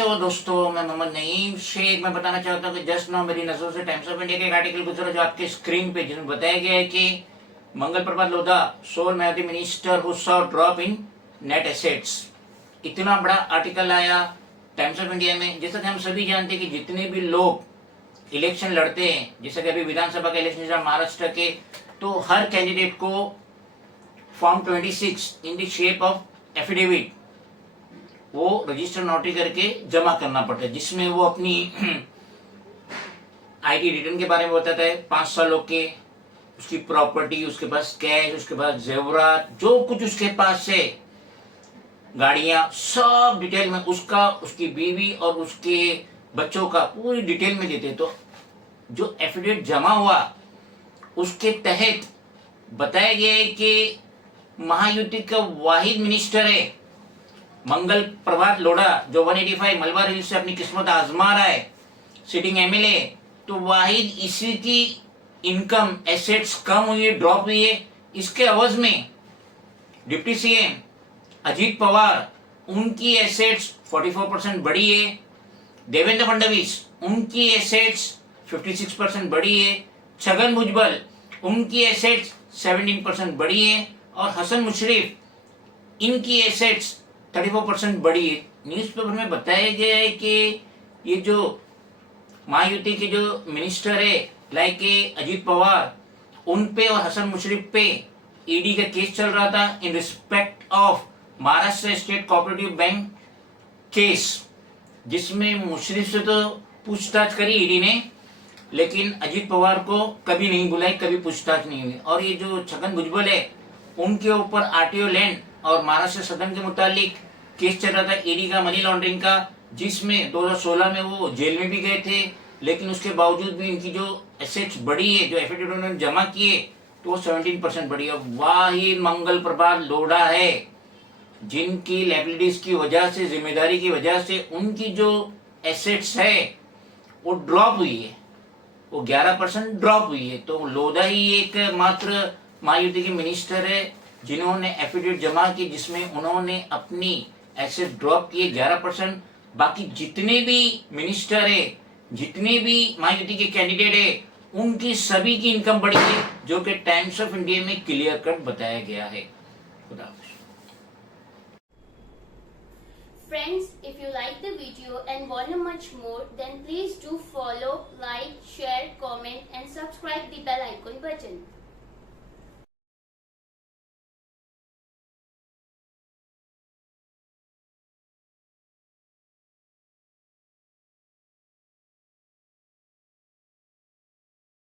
कैसे हो दोस्तों, मैं मोहम्मद नईम शेख। मैं बताना चाहता हूँ कि जस्ट नाउ मेरी नजरों से टाइम्स ऑफ इंडिया का एक आर्टिकल गुजरा जो आपके स्क्रीन पे, जिसमें बताया गया है कि मंगल प्रभात लोधा सोल Mayawati minister who saw drop in net assets. इतना बड़ा आर्टिकल आया टाइम्स ऑफ इंडिया में। जैसा कि हम सभी जानते हैं कि जितने भी लोग इलेक्शन लड़ते हैं, जैसे कि अभी विधानसभा का इलेक्शन चल महाराष्ट्र के, तो हर कैंडिडेट को form 26 in the shape of affidavit वो रजिस्टर नोटरी करके जमा करना पड़ता है, जिसमें वो अपनी आईटी रिटर्न के बारे में बताता है, 5 सालों के, उसकी प्रॉपर्टी, उसके पास कैश, उसके पास जेवरात, जो कुछ उसके पास है, गाड़ियां, सब डिटेल में उसका, उसकी बीवी और उसके बच्चों का पूरी डिटेल में देते। तो जो एफिडेविट जमा हुआ उसके तहत बताया गया है कि महायुति का वाहिद मिनिस्टर है मंगल प्रभात लोढ़ा, जो 185 मलबार हिल से अपनी किस्मत आजमा रहा है, सिटिंग एमएलए। तो वाहिद इसी की इनकम एसेट्स कम हुई है, ड्रॉप हुई है। इसके अवज में डिप्टी सीएम अजीत पवार, उनकी एसेट्स 44% बढ़ी है। देवेंद्र फडणवीस, उनकी एसेट्स 56% बढ़ी है। छगन भुजबल, उनकी एसेट्स 17% बढ़ी है। और हसन मुशर्रफ, इनकी एसेट्स 34% बढ़ी है। न्यूज़पेपर में बताया गया है कि ये जो महायुति के जो मिनिस्टर है लाइक अजीत पवार, उन पे और हसन मुशर्रफ पे ईडी का केस चल रहा था in respect of Maharashtra state cooperative bank case, जिसमें मुशर्रफ से तो पूछताछ करी ईडी ने, लेकिन अजीत पवार को कभी नहीं बुलाई, कभी पूछताछ नहीं हुई। और ये जो छगन भुजबल है, उनके ऊपर आरटीओ लैंड और महाराष्ट्र सदन के मुतालिक केस चल रहा था ईडी का, मनी लॉन्ड्रिंग का, जिसमें 2016 में वो जेल में भी गए थे। लेकिन उसके बावजूद भी इनकी जो एसेट्स बढ़ी है, जो एफिडेविट उन्होंने जमा किए, तो वो 17% बढ़ी है। वाहिद मंगल प्रभात लोढ़ा है जिनकी लायबिलिटीज की वजह से, जिम्मेदारी की वजह से उनकी जो एसेट्स है वो ड्रॉप हुई है, वो 11% ड्रॉप हुई है। तो लोढ़ा ही एक मात्र महायुति के मिनिस्टर है जिन्होंने एफिडेविट जमा की, जिसमें उन्होंने अपनी एसेट ड्रॉप किए 11%। बाकी जितने भी मिनिस्टर है, जितने भी महायुति के कैंडिडेट है, उनकी सभी की इनकम बढ़ी है, जो कि टाइम्स ऑफ इंडिया में क्लियर कट बताया गया है। खुदा हाफिज़। Friends, if you like the video and want much more, then please do follow, like, share, comment and subscribe the bell icon button.